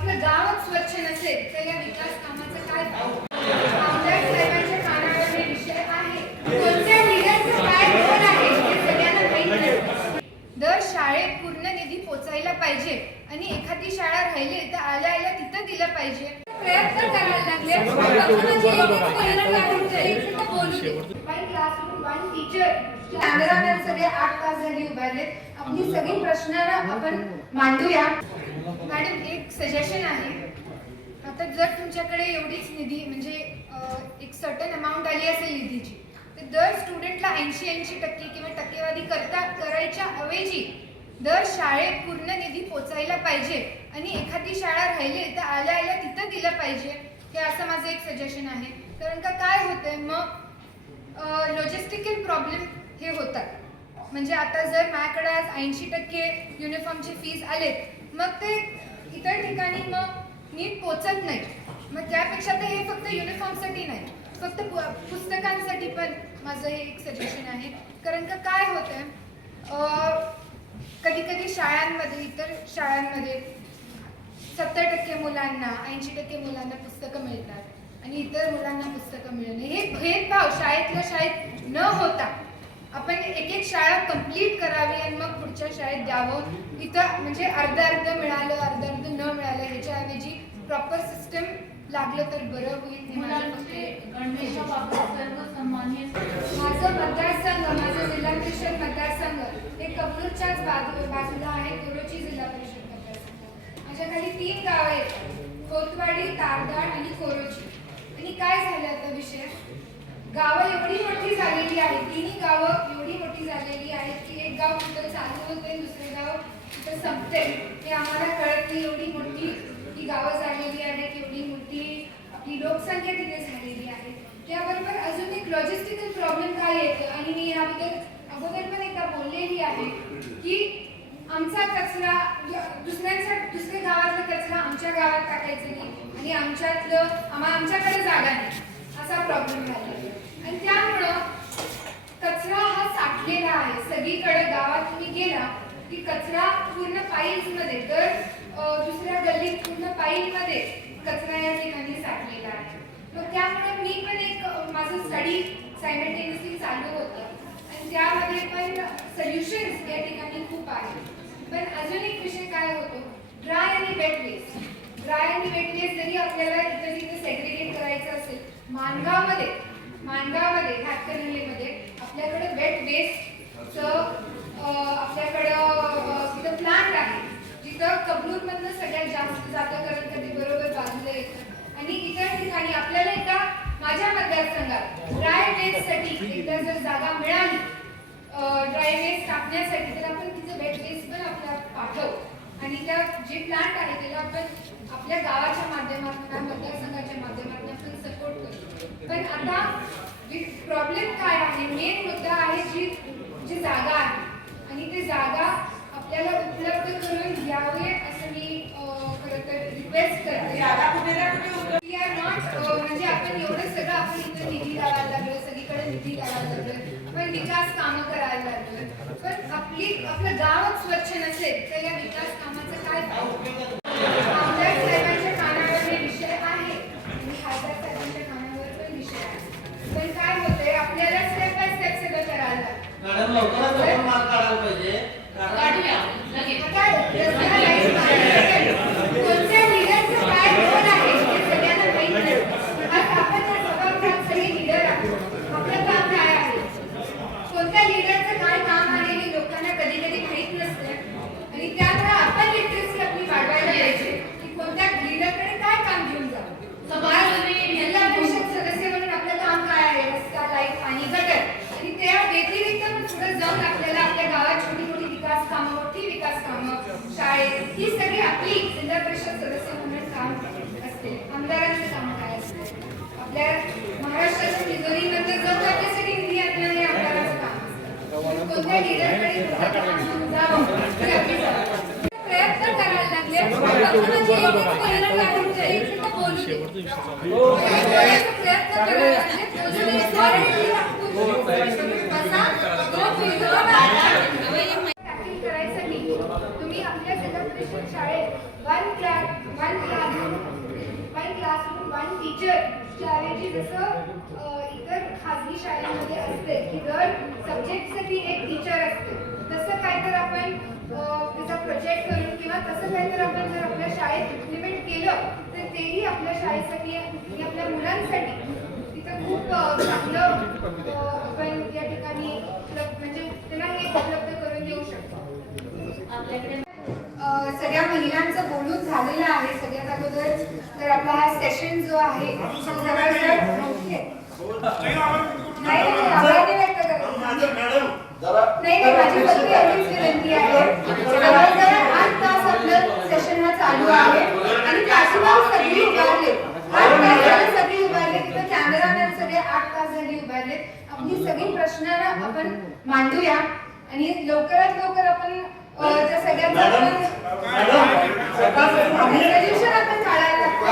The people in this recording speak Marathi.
आपलं गावच स्वच्छ नसेल तर या विकास कामाचं काय आमदार साहेबांच्या कानावर हे विषय आहे. कोणत्या लीडरचं काय रोल आहे हे सगळ्यांना माहिती आहे. दर शाळेत पूर्ण निधी पोचायला पाहिजे आणि एखादी शाळा राहिली तर आल्या तिथं दिलं पाहिजे. प्रयत्न करायला लागले. कॅमेरामॅन सगळे 8 तास झाली उभारले. आपली सगळी प्रश्न आपण मांडूया. मॅडम एक सजेशन आहे. आता जर तुमच्याकडे एवढीच निधी म्हणजे एक सर्टन अमाऊंट आली असेल निधीची तर दर स्टुडंटला 80% किंवा टक्केवारी करायच्या ऐवजी दर शाळेत पूर्ण निधी पोचायला पाहिजे आणि एखादी शाळा राहिली तर आल्या तिथं दिलं पाहिजे. हे असं माझं एक सजेशन आहे. कारण का काय होतंय मग लॉजिस्टिकल प्रॉब्लेम हे होतात. म्हणजे आता जर माझ्याकडे आज 80% युनिफॉर्मचे फीज आलेत मग ते इतर ठिकाणी मग नीट पोचत नाही. मग त्यापेक्षा तर हे फक्त युनिफॉर्मसाठी नाही फक्त पुस्तकांसाठी पण माझं हे एक सजेशन आहे. कारण का काय होतंय कधी कधी शाळांमध्ये इतर शाळांमध्ये 70% मुलांना 80% मुलांना पुस्तकं मिळतात आणि इतर मुलांना पुस्तकं मिळणे हे भेदभाव शाळेतल्या शाळेत न होता आपण एक शाळा कंप्लीट करावी आणि मग पुढच्या शाळेत द्यावं. इथं म्हणजे अर्ध मिळालं अर्ध न मिळालं ह्याच्याऐवजी प्रॉपर सिस्टम लागलं तर बरं होईल. माझं मतदारसंघ माझं जिल्हा परिषद मतदारसंघ हे कबनूरच्याच बाजूला आहे. कोरोची जिल्हा परिषद मतदारसंघ. माझ्या खाली 3 गाव आहेत. कोतवाडी, तारदाळ आणि कोरोची. आणि काय झालं आता विषय गावं एवढी मोठी झालेली आहे. तिन्ही गावं एवढी मोठी झालेली आहेत की एक गाव कुठं चालू होते दुसरे गाव कुठं संपते हे आम्हाला कळत नाही. एवढी मोठी ही गावं झालेली आहेत. एवढी मोठी आपली लोकसंख्या तिथे झालेली आहे. त्याबरोबर अजून एक लॉजिस्टिकल प्रॉब्लेम काय येतं आणि मी याबद्दल अगोदर पण एकदा बोललेली आहे की आमचा कचरा दुसऱ्या गावातला कचरा आमच्या गावात टाकायचं नाही आणि आमच्याकडे जागा नाही असा प्रॉब्लेम झाला. आणि त्यामुळं कचरा हा साठलेला आहे सगळीकडे. गावात तुम्ही गेला की कचरा पूर्ण पाईल्समध्ये तर दुसऱ्या गल्लीत पूर्ण पाईलमध्ये कचरा या ठिकाणी साठलेला आहे. मग त्यामुळे मी पण एक माझं स्टडी सायमल्टेनियसली चालू होतं आणि त्यामध्ये पण सोल्युशन्स या ठिकाणी खूप आहेत. पण अजून एक विषय काय होतो ड्राय आणि वेट वेस्ट. ड्राय आणि वेट वेस्ट जरी आपल्याला इथं तिथे सेग्रिगेट करायचं असेल माणगावमध्ये हातकणंगलेमध्ये आपल्याकडे वेट वेस्टचं आपल्याकडं तिथं प्लांट आहे जिथं कबनूरमधनं सगळ्यात जास्त जातं कारण कधी बरोबर बाजूला येतं. आणि इतर ठिकाणी आपल्याला एकदा माझ्या मतदारसंघात ड्राय वेस्टसाठी एकदा जर जागा मिळाली ड्राय वेस्ट टाकण्यासाठी तर आपण तिचं वेट वेस्ट पण आपल्याला पाठवू आणि त्या जे प्लांट आहे त्याला आपण आपल्या गावाच्या माध्यमातून मतदारसंघाच्या माध्यमातून आपण सपोर्ट करू. पण आता प्रॉब्लेम काय आहे मेन मुद्दा आहे जी जागा आहे आणि ती जागा आपल्याला उपलब्ध करून घ्यावे असं मी खरं तर रिक्वेस्ट करते. म्हणजे आपण एवढं सगळं आपण इथं निधी लावायला लागलो सगळीकडे निधी लावायला लागलो पण विकास कामं करायला लागलो पण आपलं गावच स्वच्छ नसेल तर या विकास कामाचं काय आमदार साहेबांच्या कानावर हे विषय आहे आणि खासदार साहेबांच्या कानावर पण विषय आहे. पण काय होतंय आपल्याला स्टेप बाय स्टेप सगळं करायला कोणत्या लीडरचं काय रोल आहे हे सगळ्यांना माहिती आहे. आज आपण जबाबदार सगळे लीडर आहोत. आपलं काम काय आहे कोणत्या लीडरचं काय काम आहे हे लोकांना कधी कधी माहीत नसतं आणि त्यामुळे आपण लिटरसी आपली वाढवायला पाहिजे की कोणत्या लीडरकडे काय काम घेऊन जावं. जिल्हा परिषद सदस्य म्हणून आपलं काम काय आहे रस्ता लाईट पाणी गटर आणि त्या व्यतिरिक्त पण पुढे जाऊन आपल्याला आपल्या गावात छोटी मोठी विकास कामं मोठी विकास कामं शाळेत ही सगळी आपली जिल्हा परिषद सदस्य म्हणून काम असते. आमदारांचं काम काय असते आपल्या महाराष्ट्राच्या तिजोरीमध्ये जाऊन आपल्यासाठी निधी आणणं हे आमदाराचं काम असतं. कोणत्या लीडरकडे जावं प्रयत्न करायला लागले प्रयत्न करायला लागले. तुम्ही आपल्या जिल्हा स्पेशल शाळेत वन क्लासरूम वन टीचर ज्याऐवजी जसं इतर खाजगी शाळेमध्ये असते की दर सब्जेक्टसाठी एक टीचर असते, तसं काय तर आपण त्याचा प्रोजेक्ट करून किंवा तसं काय तर आपण जर आपल्या शाळेत इम्प्लिमेंट केलं तर तेही आपल्या शाळेसाठी आणि आपल्या मुलांसाठी तिथं खूप चांगलं आपण या ठिकाणी म्हणजे त्यांना हे उपलब्ध करून देऊ शकतो. आपल्याकडे सगळ्या महिलांचं बोलून झालेलं आहे. सगळ्यात अगोदर तर आपला हा सेशन जो आहे आभार व्यक्त करतो. नाही माझी फक्त एवढीच विनंती आहे. जवळजवळ 8 तास आपलं सेशन हा चालू आहे आणि तासभर सगळी उभारले. 8 तास झाले सगळी उभारले. तिथं कॅमेरामॅन सगळे 8 तास झाली उभारले. आपली सगळी प्रश्न आपण मांडूया आणि लवकरात लवकर आपण त्या सगळ्यांचं सोल्युशन आपण काढायला लागतो.